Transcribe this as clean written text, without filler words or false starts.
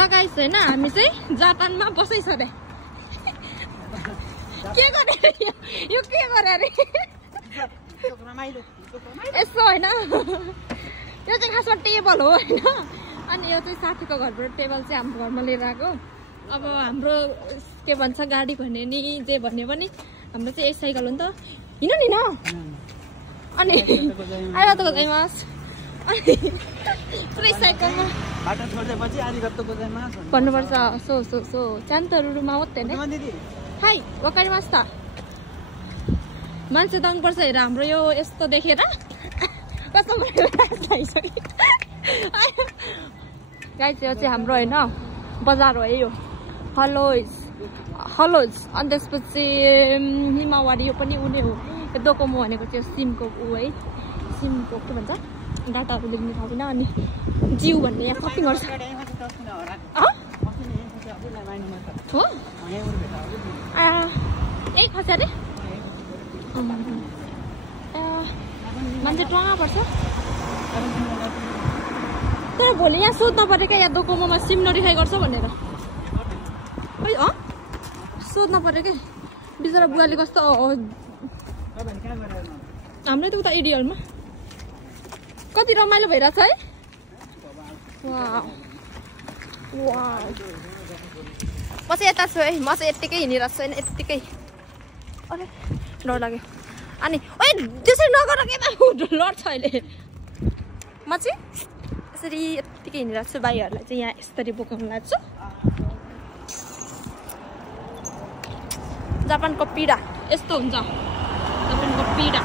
ल गाइस हैन हामी चाहिँ जापानमा बसै छ रे के गरे यो के गरे रे यसो हैन यो चाहिँ खासमा टेबल हो हैन अनि यो चाहिँ साथीको घरबाट टेबल चाहिँ हाम्रो घरमा लिएर आएको अब हाम्रो के भन्छ गाडी भन्ने नि जे भन्ने पनि हाम्रो चाहिँ एक साइकल हो नि त हिँड्नु नि न अनि आयो त गइमास अनि पुरै साइकलमा बाटो छोड्दैपछि आरिगातो गोजाइमास भन्नुपर्छ सो सो सो चान्तरुमा होते ने हाई वकारिमास्ता मान्छे दङ पर्छ हेर हाम्रो यो यस्तो देखेर कस्तो लागिसक्यो गाइस यो चाहिँ हाम्रो हैन बजार हो यो हलोज अनि त्यसपछि हिमावारी यो पनि उनी हो डोकोमो भनेको चाहिँ सिमको ऊ है सिमको के भन्छ डाटाहरू लेख्ने ठाउँ होइन अनि जिउ भन्ने यहाँ सपिङ गर्छ हो ए खस्या रे मान्छे टङ्गा पर्छ तर भोलि यहाँ सोध्न पऱ्यो क्या यहाँ डोकोमोमा सिम नरिफाई गर्छ भनेर खै सोध्न पऱ्यो क्या बिचरा बुवाले कस्तो हाम्रै त उता एडियरमा कति रमाइलो भइरहेछ है म चाहिँ यता छु है म चाहिँ यत्तिकै हिँडिरहेको छु होइन यत्तिकै अरे डर लाग्यो अनि ओइ त्यसरी नगर के लड्छ अहिले म चाहिँ यसरी यत्तिकै हिँडिरहेको छु भाइहरूलाई चाहिँ यहाँ यसरी बोकाउनु लाग्छु जापानको पीडा यस्तो हुन्छ जापानको पीडा